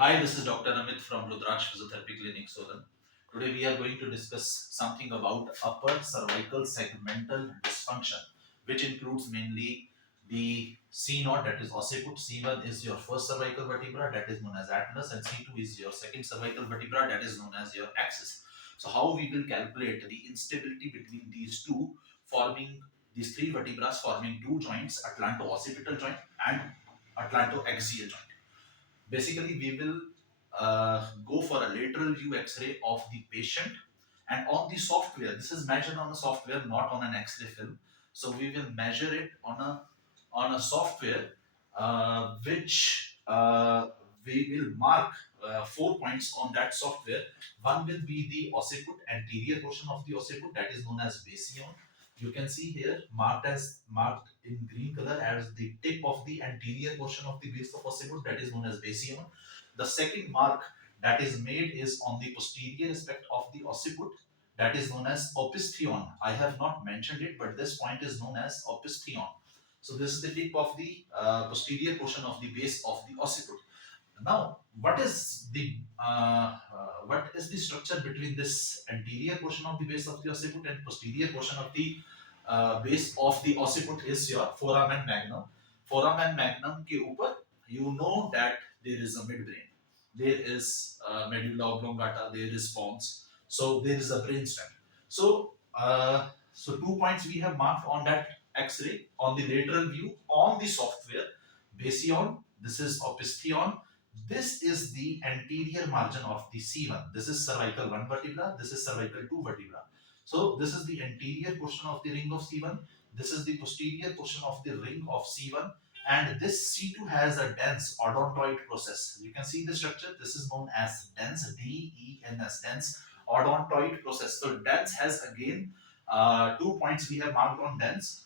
Hi, this is Dr. Amit from Rudraksh Physiotherapy Clinic, Solan. Today we are going to discuss something about upper cervical segmental dysfunction, which includes mainly the C naught, that is occiput. C1 is your first cervical vertebra, that is known as atlas, and C2 is your second cervical vertebra, that is known as your axis. So how we will calculate the instability between these two, forming these three vertebrae, forming two joints, Atlanto occipital joint and Atlanto axial joint. Basically, we will go for a lateral view X-ray of the patient, and on the software. This is measured on a software, not on an X-ray film. So we will measure it on a software, which we will mark 4 points on that software. One will be the occiput, anterior portion of the occiput, that is known as basion. You can see here marked in green color as the tip of the anterior portion of the base of occiput, that is known as basion. The second mark that is made is on the posterior aspect of the occiput, that is known as opistheon. I have not mentioned it, but this point is known as opistheon. So this is the tip of the posterior portion of the base of the occiput. Now, what is the structure between this anterior portion of the base of the occiput and posterior portion of the base of the occiput is your foramen magnum. Foramen magnum के ऊपर you know that there is a midbrain, there is medulla oblongata, there is pons, so there is a brainstem. So 2 points we have marked on that X-ray on the lateral view on the software. Basion, this is opistheon, this is the anterior margin of the C1. This is cervical 1 vertebra, this is cervical 2 vertebra. So this is the anterior portion of the ring of C1, this is the posterior portion of the ring of C1, and this C2 has a dense odontoid process. You can see the structure. This is known as dense, D-E-N-S, dense odontoid process. So dense has again 2 points we have marked on dense.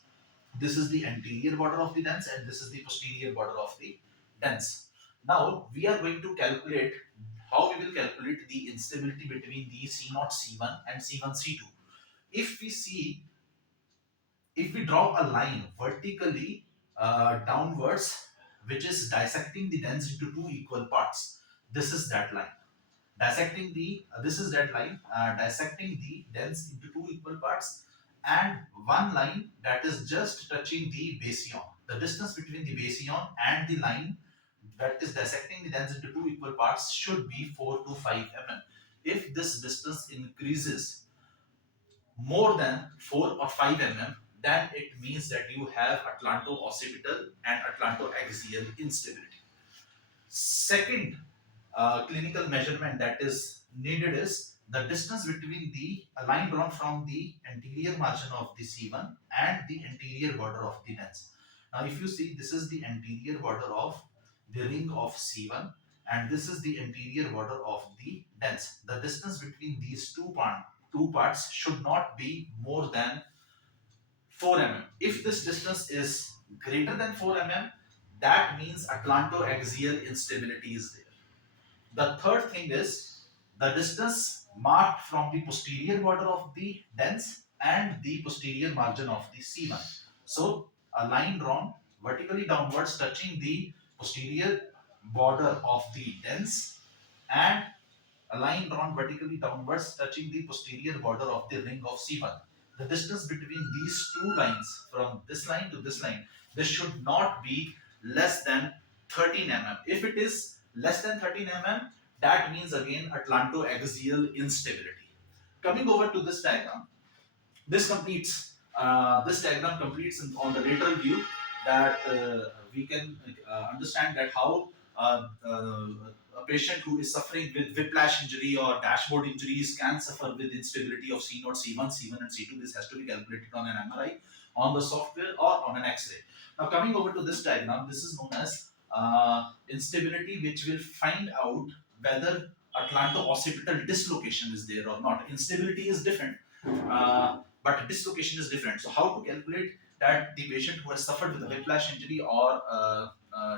This is the anterior border of the dens and this is the posterior border of the dens. Now we are going to calculate how we will calculate the instability between the C0 C1 and C1 C2. If we see, if we draw a line vertically downwards, which is dissecting the dens into two equal parts, this is that line. Dissecting the this is that line dissecting the dens into two equal parts, and one line that is just touching the basion. The distance between the basion and the line that is dissecting the dens into two equal parts should be 4 to 5 mm. If this distance increases more than 4 or 5 mm, then it means that you have Atlanto occipital and Atlanto axial instability. Second clinical measurement that is needed is the distance between the line drawn from the anterior margin of the C1 and the anterior border of the dens. Now, if you see, this is the anterior border of the ring of C1 and this is the anterior border of the dens. The distance between these two parts should not be more than 4 mm. If this distance is greater than 4 mm, that means Atlanto axial instability is there. The third thing is the distance marked from the posterior border of the dens and the posterior margin of the C1. So a line drawn vertically downwards touching the posterior border of the dens and a line drawn vertically downwards touching the posterior border of the ring of C1. The distance between these two lines, from this line to this line, this should not be less than 13 mm. If it is less than 13 mm, that means again Atlanto axial instability. Coming over to this diagram, this diagram completes on the lateral view that we can understand that how a patient who is suffering with whiplash injury or dashboard injuries can suffer with instability of C0, C1, C1 and C2. This has to be calculated on an MRI, on the software or on an X-ray. Now coming over to this diagram, this is known as instability, which will find out whether Atlanto occipital dislocation is there or not. Instability is different, but dislocation is different. So how to calculate that the patient who has suffered with a whiplash injury or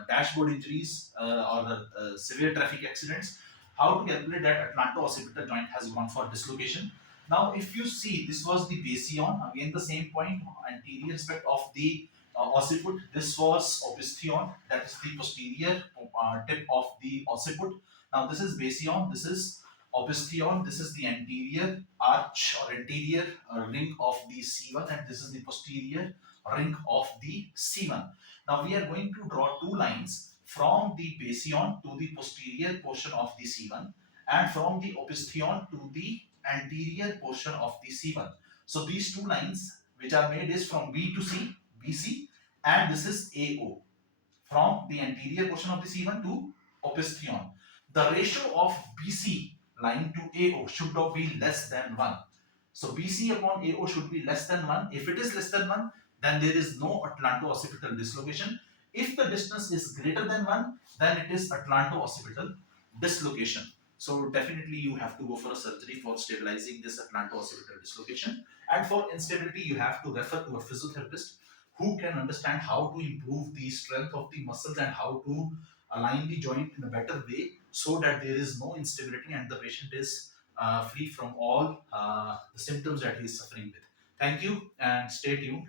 dashboard injuries or severe traffic accidents, how to calculate that Atlanto occipital joint has gone for dislocation. Now, if you see, this was the basion, again the same point, anterior aspect of the occiput. This was opistheon, that is the posterior tip of the occiput. Now this is basion, this is opistheon, this is the anterior arch or anterior ring of the C1, and this is the posterior ring of the C1. Now we are going to draw two lines from the basion to the posterior portion of the C1 and from the opistheon to the anterior portion of the C1. So these two lines which are made is from B to C, BC, and this is AO, from the anterior portion of the C1 to opistheon. The ratio of BC line to AO should not be less than 1. So BC upon AO should be less than 1. If it is less than 1, then there is no Atlanto occipital dislocation. If the distance is greater than 1, then it is Atlanto occipital dislocation. So definitely you have to go for a surgery for stabilizing this Atlanto occipital dislocation. And for instability, you have to refer to a physiotherapist who can understand how to improve the strength of the muscles and how to align the joint in a better way so that there is no instability and the patient is free from all the symptoms that he is suffering with. Thank you and stay tuned.